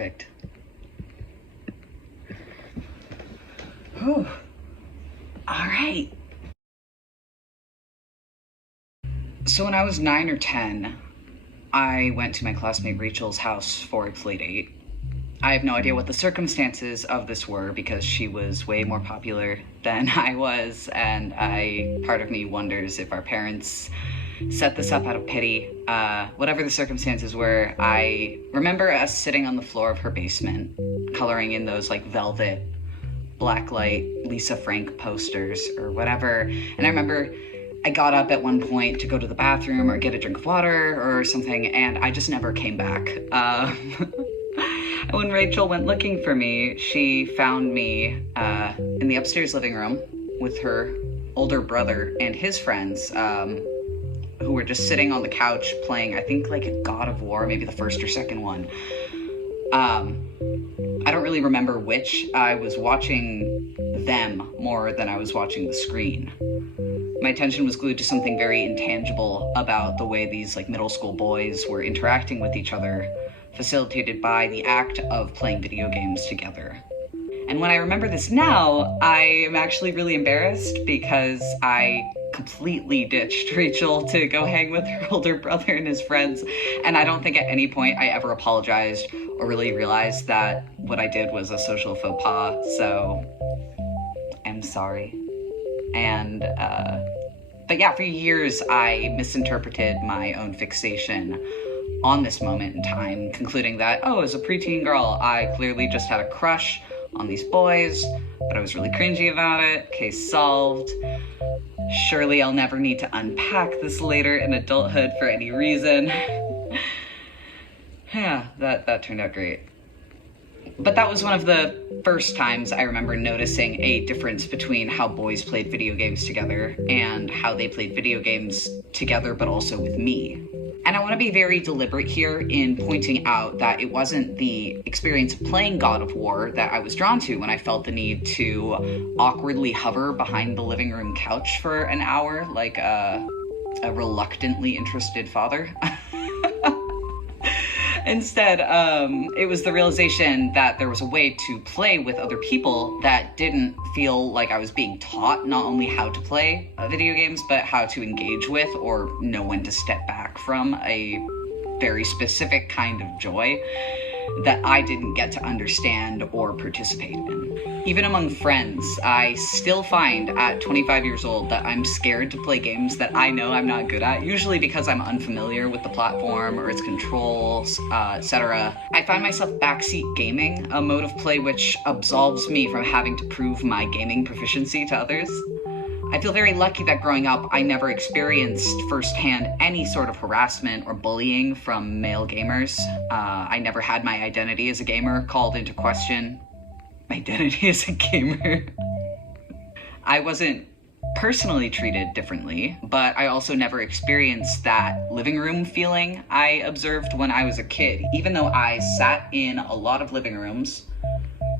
Perfect. Whew. All right. So when I was 9 or 10, I went to my classmate Rachel's house for a play date. I have no idea what the circumstances of this were because she was way more popular than I was, and part of me wonders if our parents set this up out of pity. Whatever the circumstances were, I remember us sitting on the floor of her basement, coloring in those like velvet, blacklight Lisa Frank posters or whatever, and I remember I got up at one point to go to the bathroom or get a drink of water or something, and I just never came back. When Rachel went looking for me, she found me in the upstairs living room with her older brother and his friends, who were just sitting on the couch playing, I think, like a God of War, maybe the first or second one. I don't really remember which. I was watching them more than I was watching the screen. My attention was glued to something very intangible about the way these like middle school boys were interacting with each other, facilitated by the act of playing video games together. And when I remember this now, I am actually really embarrassed because I completely ditched Rachel to go hang with her older brother and his friends. And I don't think at any point I ever apologized or really realized that what I did was a social faux pas. So I'm sorry. And, but yeah, for years I misinterpreted my own fixation on this moment in time, concluding that, oh, as a preteen girl, I clearly just had a crush on these boys, but I was really cringy about it. Case solved. Surely I'll never need to unpack this later in adulthood for any reason. Yeah, that turned out great. But that was one of the first times I remember noticing a difference between how boys played video games together and how they played video games together, but also with me. And I want to be very deliberate here in pointing out that it wasn't the experience of playing God of War that I was drawn to when I felt the need to awkwardly hover behind the living room couch for an hour like a reluctantly interested father. Instead, it was the realization that there was a way to play with other people that didn't feel like I was being taught not only how to play video games, but how to engage with or know when to step back from a very specific kind of joy that I didn't get to understand or participate in. Even among friends, I still find at 25 years old that I'm scared to play games that I know I'm not good at, usually because I'm unfamiliar with the platform or its controls, etc. I find myself backseat gaming, a mode of play which absolves me from having to prove my gaming proficiency to others. I feel very lucky that growing up, I never experienced firsthand any sort of harassment or bullying from male gamers. I never had my identity as a gamer called into question. My identity as a gamer. I wasn't personally treated differently, but I also never experienced that living room feeling I observed when I was a kid, even though I sat in a lot of living rooms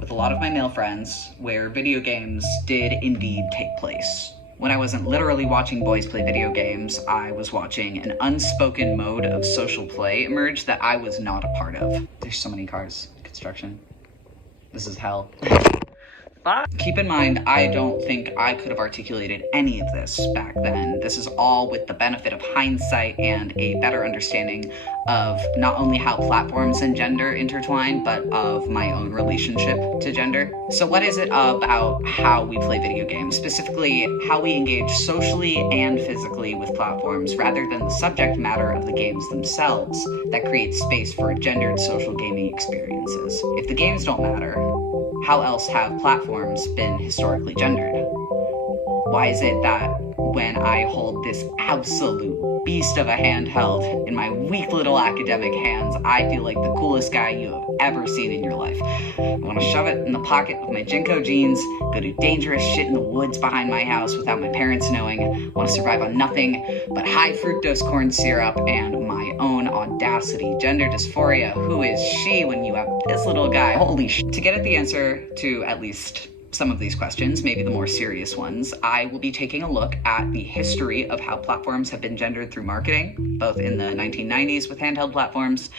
with a lot of my male friends where video games did indeed take place. When I wasn't literally watching boys play video games, I was watching an unspoken mode of social play emerge that I was not a part of. There's so many cars. Construction. This is hell. Keep in mind, I don't think I could have articulated any of this back then. This is all with the benefit of hindsight and a better understanding of not only how platforms and gender intertwine, but of my own relationship to gender. So what is it about how we play video games, specifically how we engage socially and physically with platforms rather than the subject matter of the games themselves, that creates space for gendered social gaming experiences? If the games don't matter, how else have platforms been historically gendered? Why is it that when I hold this absolute beast of a handheld in my weak little academic hands, I feel like the coolest guy you have ever seen in your life? I want to shove it in the pocket of my Jinko jeans, go do dangerous shit in the woods behind my house without my parents knowing, I want to survive on nothing but high fructose corn syrup and my own audacity. Gender dysphoria, who is she when you have this little guy? Holy shit. To get at the answer to at least some of these questions, maybe the more serious ones, I will be taking a look at the history of how platforms have been gendered through marketing, both in the 1990s with handheld platforms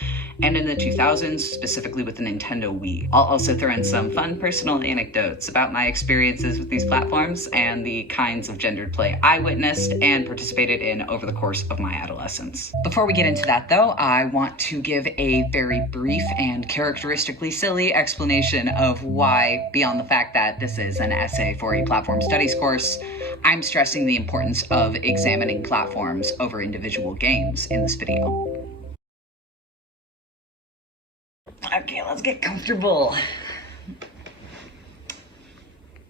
and in the 2000s, specifically with the Nintendo Wii. I'll also throw in some fun personal anecdotes about my experiences with these platforms and the kinds of gendered play I witnessed and participated in over the course of my adolescence. Before we get into that though, I want to give a very brief and characteristically silly explanation of why, beyond the fact that this is an essay for a platform studies course, I'm stressing the importance of examining platforms over individual games in this video. Okay, let's get comfortable.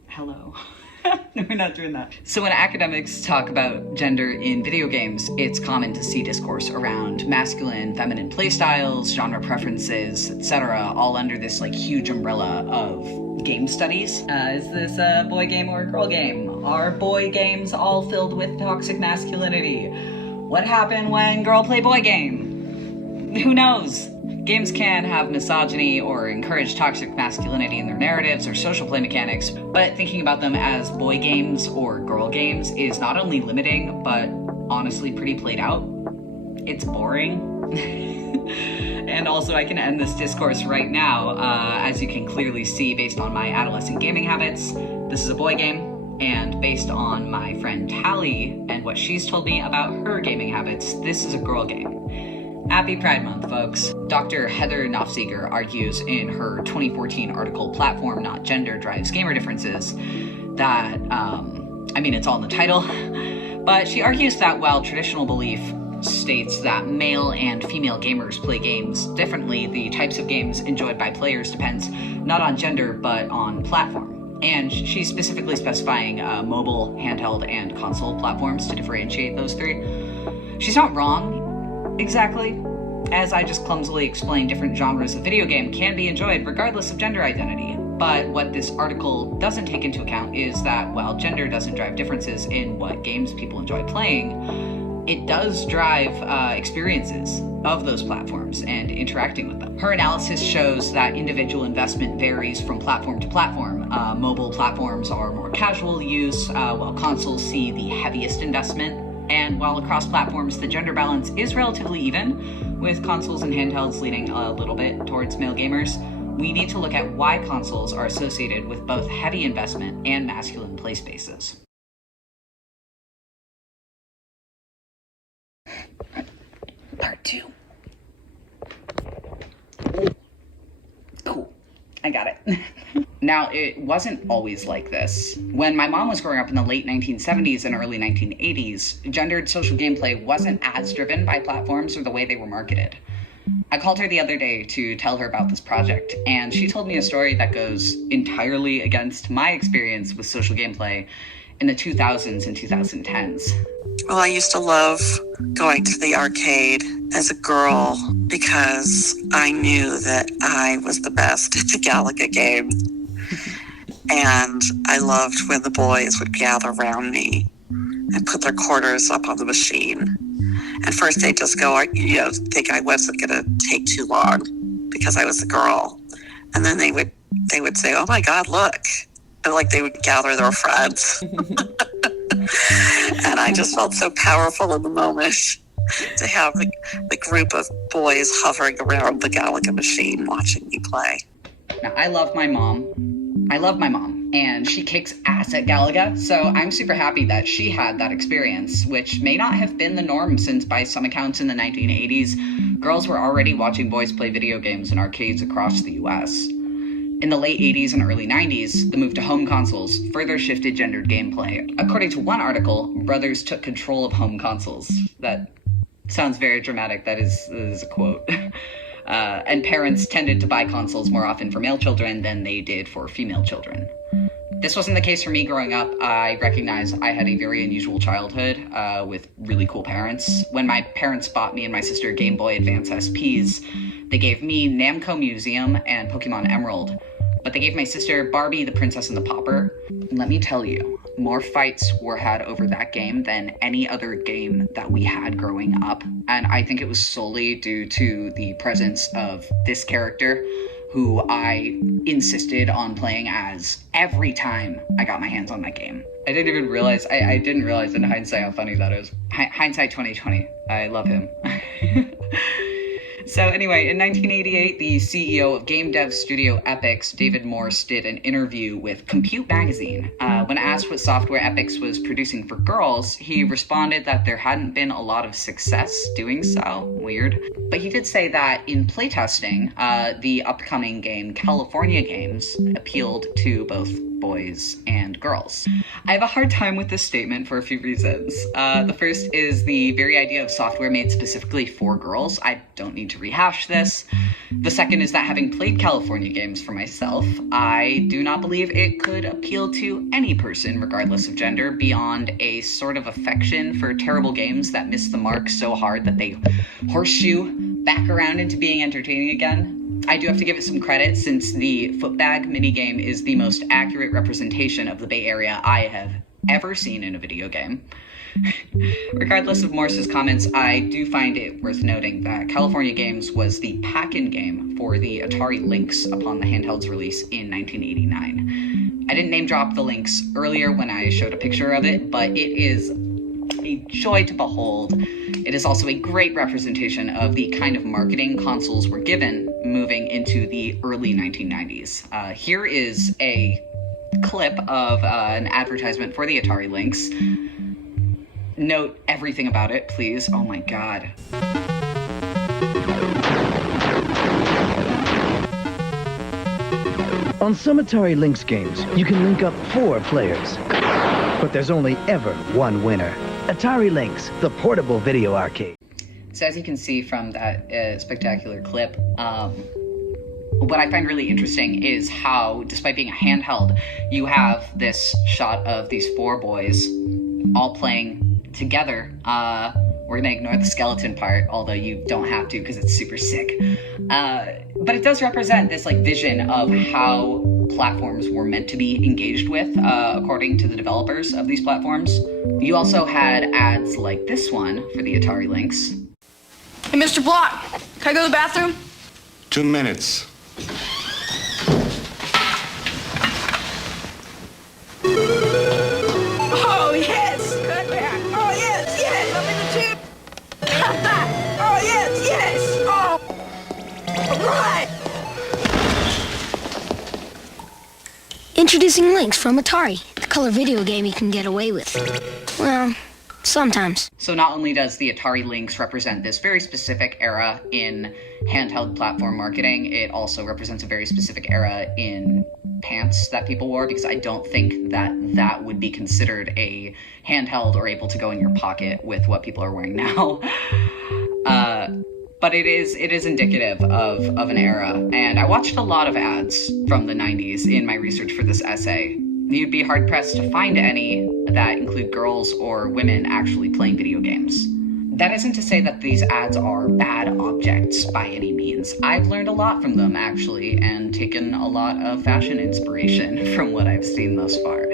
Hello. No, we're not doing that. So when academics talk about gender in video games, it's common to see discourse around masculine, feminine playstyles, genre preferences, etc., all under this huge umbrella of game studies. Is this a boy game or a girl game? Are boy games all filled with toxic masculinity? What happened when girl play boy game? Who knows? Games can have misogyny or encourage toxic masculinity in their narratives or social play mechanics, but thinking about them as boy games or girl games is not only limiting, but honestly pretty played out. It's boring. And also I can end this discourse right now. As you can clearly see based on my adolescent gaming habits, this is a boy game. And based on my friend Tally and what she's told me about her gaming habits, this is a girl game. Happy Pride Month, folks. Dr. Heather Nofziger argues in her 2014 article, Platform Not Gender Drives Gamer Differences, that, it's all in the title, but she argues that while traditional belief states that male and female gamers play games differently, the types of games enjoyed by players depends not on gender, but on platform. And she's specifically specifying mobile, handheld, and console platforms to differentiate those three. She's not wrong, exactly. As I just clumsily explained, different genres of video game can be enjoyed regardless of gender identity. But what this article doesn't take into account is that while gender doesn't drive differences in what games people enjoy playing, it does drive experiences of those platforms and interacting with them. Her analysis shows that individual investment varies from platform to platform. Mobile platforms are more casual use, while consoles see the heaviest investment. And while across platforms, the gender balance is relatively even, with consoles and handhelds leaning a little bit towards male gamers, we need to look at why consoles are associated with both heavy investment and masculine play spaces. Part 2. Cool. I got it. Now, it wasn't always like this. When my mom was growing up in the late 1970s and early 1980s, gendered social gameplay wasn't as driven by platforms or the way they were marketed. I called her the other day to tell her about this project, and she told me a story that goes entirely against my experience with social gameplay in the 2000s and 2010s. Well, I used to love going to the arcade as a girl because I knew that I was the best at the Galaga game. And I loved when the boys would gather around me and put their quarters up on the machine. And first they'd just go, think I wasn't going to take too long because I was a girl. And then they would say, oh my God, look. And they would gather their friends. And I just felt so powerful in the moment to have the group of boys hovering around the Galaga machine watching me play. Now, I love my mom, and she kicks ass at Galaga, so I'm super happy that she had that experience, which may not have been the norm since by some accounts in the 1980s, girls were already watching boys play video games in arcades across the US. In the late 80s and early 90s, the move to home consoles further shifted gendered gameplay. According to one article, brothers took control of home consoles. That sounds very dramatic. That is a quote. And parents tended to buy consoles more often for male children than they did for female children. This wasn't the case for me growing up. I recognize I had a very unusual childhood with really cool parents. When my parents bought me and my sister Game Boy Advance SPs, they gave me Namco Museum and Pokemon Emerald, but they gave my sister Barbie the Princess and the Pauper. And let me tell you, more fights were had over that game than any other game that we had growing up. And I think it was solely due to the presence of this character who I insisted on playing as every time I got my hands on that game. I didn't even realize, I didn't realize in hindsight how funny that is. Hindsight 2020, I love him. So anyway, in 1988, the CEO of game dev studio Epix, David Morse, did an interview with Compute magazine. When asked what software Epix was producing for girls, he responded that there hadn't been a lot of success doing so. Weird. But he did say that in playtesting, the upcoming game California Games appealed to both boys and girls. I have a hard time with this statement for a few reasons. The first is the very idea of software made specifically for girls. I don't need to rehash this. The second is that having played California Games for myself, I do not believe it could appeal to any person, regardless of gender, beyond a sort of affection for terrible games that miss the mark so hard that they horseshoe back around into being entertaining again. I do have to give it some credit, since the footbag minigame is the most accurate representation of the Bay Area I have ever seen in a video game. Regardless of Morse's comments, I do find it worth noting that California Games was the pack-in game for the Atari Lynx upon the handheld's release in 1989. I didn't name drop the Lynx earlier when I showed a picture of it, but it is a joy to behold. It is also a great representation of the kind of marketing consoles were given moving into the early 1990s. Here is a clip of an advertisement for the Atari Lynx. Note everything about it, please. Oh my god. On some Atari Lynx games, you can link up 4 players. But there's only ever one winner. Atari Lynx, the portable video arcade. So as you can see from that spectacular clip, what I find really interesting is how, despite being a handheld, you have this shot of these 4 boys all playing together. We're gonna ignore the skeleton part, although you don't have to because it's super sick. But it does represent this vision of how platforms were meant to be engaged with, according to the developers of these platforms. You also had ads like this one for the Atari Lynx. Hey, Mr. Block, can I go to the bathroom? 2 minutes. Oh, yes! Cut back! Oh, yes, yes! I'm in the tube! Oh, yes, yes! Oh! All right! Introducing Lynx from Atari, the color video game you can get away with. Well, sometimes. So not only does the Atari Lynx represent this very specific era in handheld platform marketing, it also represents a very specific era in pants that people wore, because I don't think that that would be considered a handheld or able to go in your pocket with what people are wearing now. But it is indicative of an era, and I watched a lot of ads from the 90s in my research for this essay. You'd be hard-pressed to find any that include girls or women actually playing video games. That isn't to say that these ads are bad objects by any means. I've learned a lot from them, actually, and taken a lot of fashion inspiration from what I've seen thus far.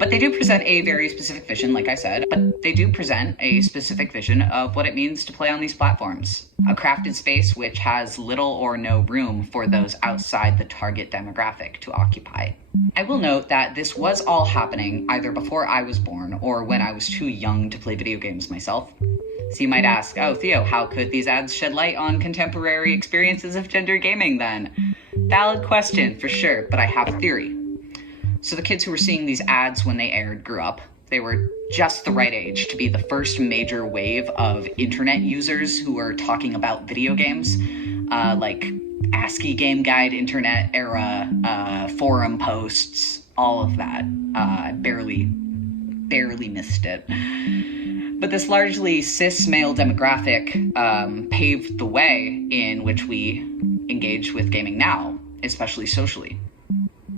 But they do present a very specific vision, like I said, but they do present a specific vision of what it means to play on these platforms. A crafted space which has little or no room for those outside the target demographic to occupy. I will note that this was all happening either before I was born or when I was too young to play video games myself. So you might ask, oh, Theo, how could these ads shed light on contemporary experiences of gender gaming then? Valid question, for sure, but I have a theory. So the kids who were seeing these ads when they aired grew up. They were just the right age to be the first major wave of internet users who were talking about video games, like ASCII Game Guide internet era, forum posts, all of that. I barely missed it. But this largely cis male demographic paved the way in which we engage with gaming now, especially socially.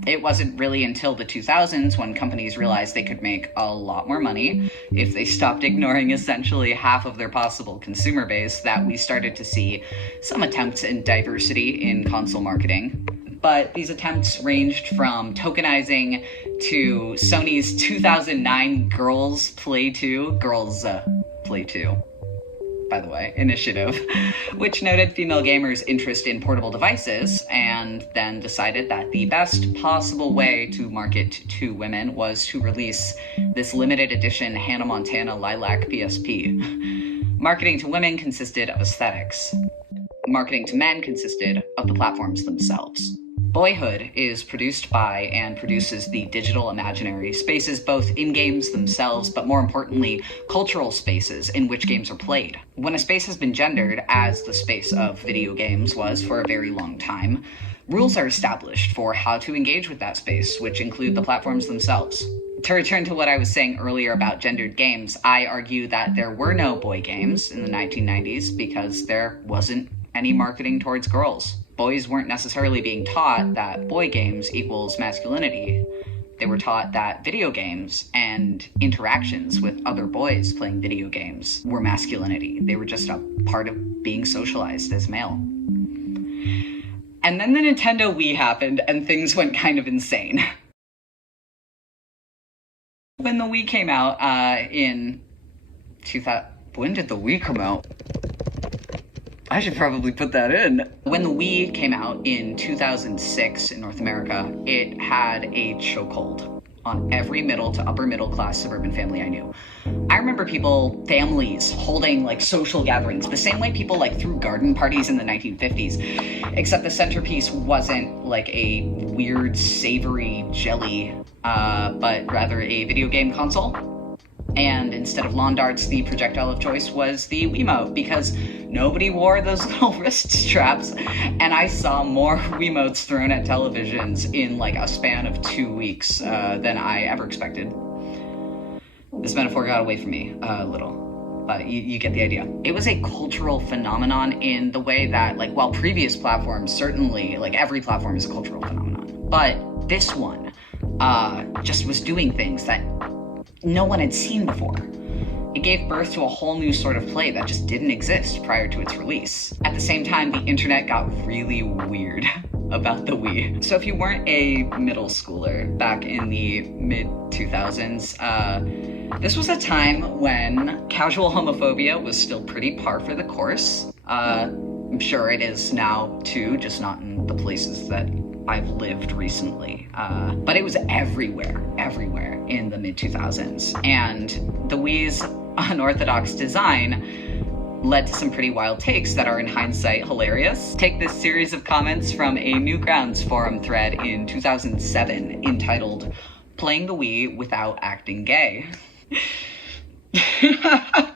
It wasn't really until the 2000s when companies realized they could make a lot more money if they stopped ignoring essentially half of their possible consumer base that we started to see some attempts in diversity in console marketing. But these attempts ranged from tokenizing to Sony's 2009 Girls Play 2, by the way, initiative, which noted female gamers' interest in portable devices and then decided that the best possible way to market to women was to release this limited edition Hannah Montana Lilac PSP. Marketing to women consisted of aesthetics. Marketing to men consisted of the platforms themselves. Boyhood is produced by and produces the digital imaginary spaces both in games themselves, but more importantly, cultural spaces in which games are played. When a space has been gendered, as the space of video games was for a very long time, rules are established for how to engage with that space, which include the platforms themselves. To return to what I was saying earlier about gendered games, I argue that there were no boy games in the 1990s because there wasn't any marketing towards girls. Boys weren't necessarily being taught that boy games equals masculinity. They were taught that video games and interactions with other boys playing video games were masculinity. They were just a part of being socialized as male. And then the Nintendo Wii happened and things went kind of insane. When the Wii came out in 2000, when did the Wii come out? I should probably put that in. When the Wii came out in 2006 in North America, it had a chokehold on every middle to upper middle class suburban family I knew. I remember families holding like social gatherings, the same way people like threw garden parties in the 1950s, except the centerpiece wasn't like a weird savory jelly, but rather a video game console. And instead of lawn darts, the projectile of choice was the Wiimote, because nobody wore those little wrist straps, and I saw more Wiimotes thrown at televisions in like a span of 2 weeks than I ever expected. This metaphor got away from me a little, but you get the idea. It was a cultural phenomenon in the way that, like, while previous platforms, certainly, like every platform is a cultural phenomenon, but this one just was doing things that no one had seen before. It gave birth to a whole new sort of play that just didn't exist prior to its release. At the same time, the internet got really weird about the Wii. So if you weren't a middle schooler back in the mid-2000s, this was a time when casual homophobia was still pretty par for the course. I'm sure it is now too, just not in the places that I've lived recently. But it was everywhere in the mid-2000s. And the Wii's unorthodox design led to some pretty wild takes that are in hindsight hilarious. Take this series of comments from a Newgrounds forum thread in 2007 entitled, "Playing the Wii Without Acting Gay." I'm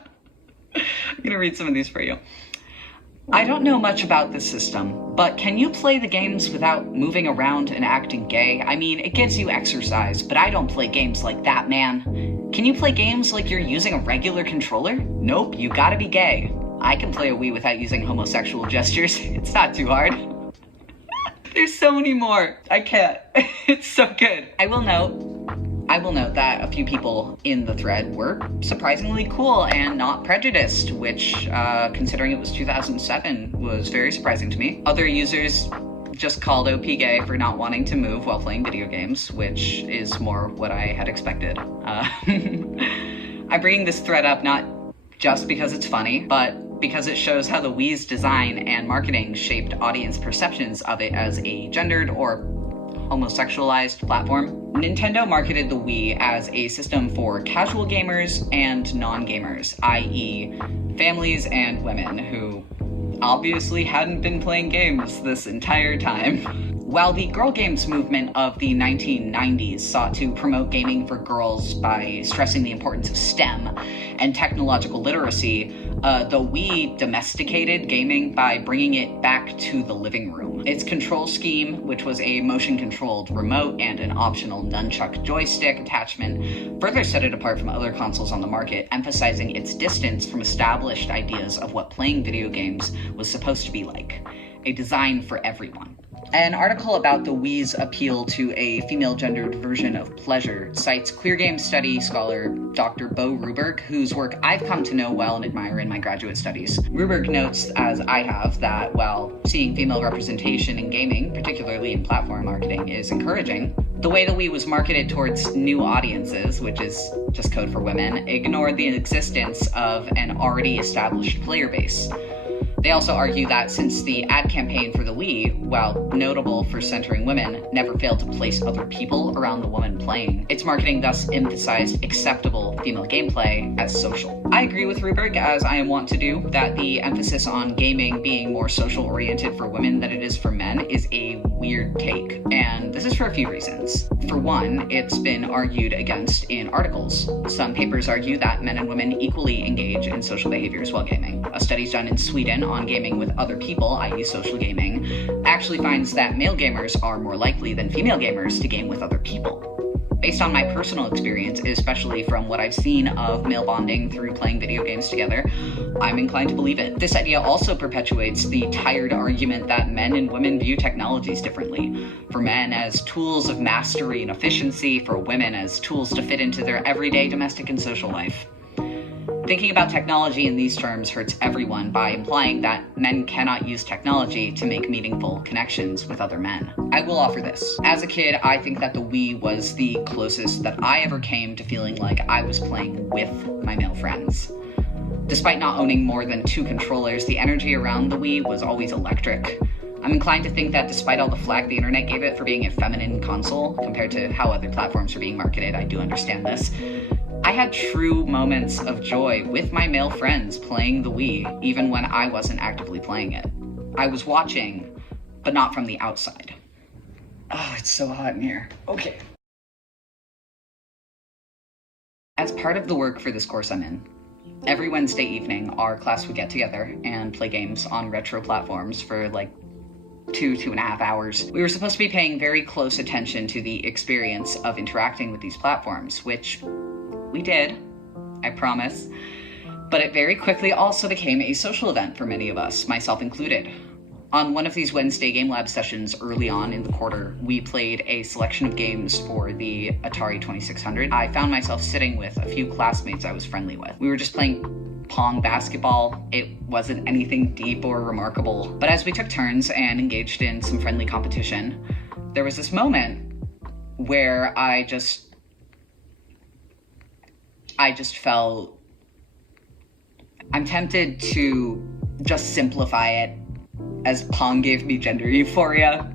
gonna read some of these for you. I don't know much about this system, but can you play the games without moving around and acting gay? I mean, it gives you exercise, but I don't play games like that, man. Can you play games like you're using a regular controller? Nope, you gotta be gay. I can play a Wii without using homosexual gestures. It's not too hard. There's so many more. I can't. It's so good. I will note that a few people in the thread were surprisingly cool and not prejudiced, which, considering it was 2007, was very surprising to me. Other users just called OP gay for not wanting to move while playing video games, which is more what I had expected. I'm bringing this thread up not just because it's funny, but because it shows how the Wii's design and marketing shaped audience perceptions of it as a gendered or homosexualized platform. Nintendo marketed the Wii as a system for casual gamers and non-gamers, i.e. families and women who obviously hadn't been playing games this entire time. While the girl games movement of the 1990s sought to promote gaming for girls by stressing the importance of STEM and technological literacy, the Wii domesticated gaming by bringing it back to the living room. Its control scheme, which was a motion-controlled remote and an optional nunchuck joystick attachment, further set it apart from other consoles on the market, emphasizing its distance from established ideas of what playing video games was supposed to be like. A design for everyone. An article about the Wii's appeal to a female-gendered version of pleasure cites queer game study scholar Dr. Bo Ruberg, whose work I've come to know well and admire in my graduate studies. Ruberg notes, as I have, that while seeing female representation in gaming, particularly in platform marketing, is encouraging, the way the Wii was marketed towards new audiences, which is just code for women, ignored the existence of an already established player base. They also argue that since the ad campaign for the Wii, while notable for centering women, never failed to place other people around the woman playing, its marketing thus emphasized acceptable female gameplay as social. I agree with Ruberg, as I am wont to do, that the emphasis on gaming being more social-oriented for women than it is for men is a weird take, and this is for a few reasons. For one, it's been argued against in articles. Some papers argue that men and women equally engage in social behaviors while gaming. A study done in Sweden on gaming with other people, i.e. social gaming, actually finds that male gamers are more likely than female gamers to game with other people. Based on my personal experience, especially from what I've seen of male bonding through playing video games together, I'm inclined to believe it. This idea also perpetuates the tired argument that men and women view technologies differently. For men as tools of mastery and efficiency, for women as tools to fit into their everyday domestic and social life. Thinking about technology in these terms hurts everyone by implying that men cannot use technology to make meaningful connections with other men. I will offer this. As a kid, I think that the Wii was the closest that I ever came to feeling like I was playing with my male friends. Despite not owning more than 2 controllers, the energy around the Wii was always electric. I'm inclined to think that despite all the flack the internet gave it for being a feminine console compared to how other platforms are being marketed, I do understand this. I had true moments of joy with my male friends playing the Wii, even when I wasn't actively playing it. I was watching, but not from the outside. Oh, it's so hot in here. Okay. As part of the work for this course I'm in, every Wednesday evening, our class would get together and play games on retro platforms for like 2.5 hours. We were supposed to be paying very close attention to the experience of interacting with these platforms, which we did, I promise. But it very quickly also became a social event for many of us, myself included. On one of these Wednesday Game Lab sessions early on in the quarter, we played a selection of games for the Atari 2600. I found myself sitting with a few classmates I was friendly with. We were just playing Pong basketball. It wasn't anything deep or remarkable. But as we took turns and engaged in some friendly competition, there was this moment where I just felt, I'm tempted to just simplify it as Pong gave me gender euphoria.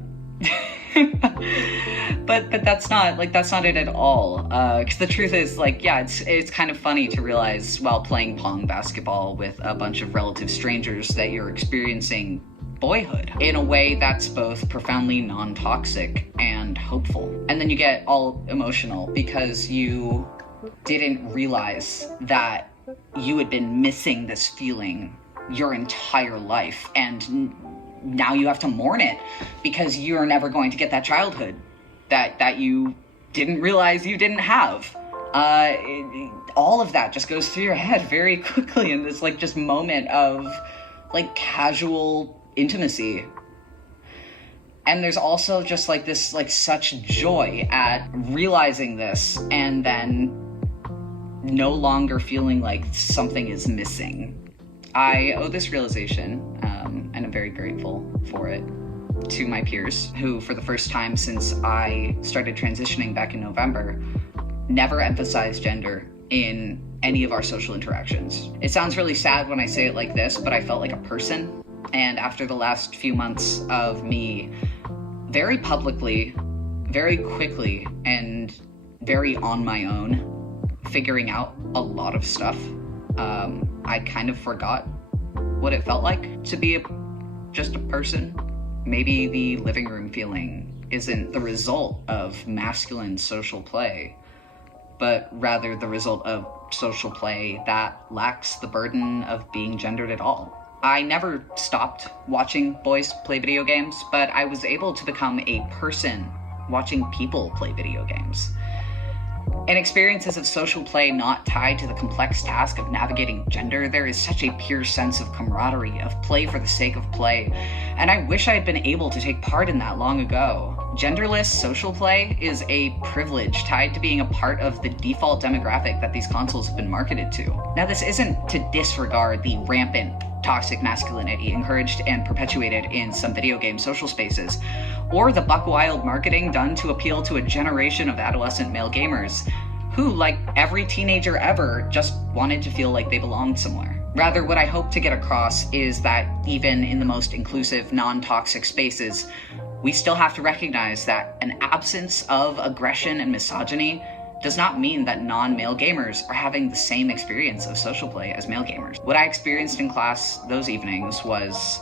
but that's not it at all. Because the truth is, like, yeah, it's kind of funny to realize while playing Pong basketball with a bunch of relative strangers that you're experiencing boyhood in a way that's both profoundly non-toxic and hopeful. And then you get all emotional because you didn't realize that you had been missing this feeling your entire life, and now you have to mourn it because you're never going to get that childhood that you didn't realize you didn't have. All of that just goes through your head very quickly in this like just moment of like casual intimacy. And there's also just like this like such joy at realizing this and then no longer feeling like something is missing. I owe this realization, and I'm very grateful for it, to my peers who, for the first time since I started transitioning back in November, never emphasized gender in any of our social interactions. It sounds really sad when I say it like this, but I felt like a person. And after the last few months of me very publicly, very quickly, and very on my own, figuring out a lot of stuff, I kind of forgot what it felt like to be just a person. Maybe the living room feeling isn't the result of masculine social play, but rather the result of social play that lacks the burden of being gendered at all. I never stopped watching boys play video games, but I was able to become a person watching people play video games. In experiences of social play not tied to the complex task of navigating gender, there is such a pure sense of camaraderie, of play for the sake of play, and I wish I had been able to take part in that long ago. Genderless social play is a privilege tied to being a part of the default demographic that these consoles have been marketed to. Now, this isn't to disregard the rampant toxic masculinity encouraged and perpetuated in some video game social spaces, or the buck wild marketing done to appeal to a generation of adolescent male gamers who, like every teenager ever, just wanted to feel like they belonged somewhere. Rather, what I hope to get across is that even in the most inclusive, non-toxic spaces, we still have to recognize that an absence of aggression and misogyny does not mean that non-male gamers are having the same experience of social play as male gamers. What I experienced in class those evenings was,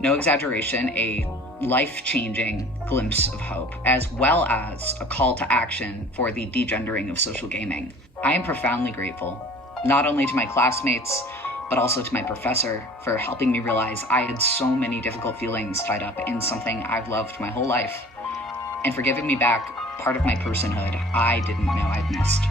no exaggeration, a life-changing glimpse of hope, as well as a call to action for the degendering of social gaming. I am profoundly grateful, not only to my classmates, but also to my professor for helping me realize I had so many difficult feelings tied up in something I've loved my whole life, and for giving me back part of my personhood I didn't know I'd missed.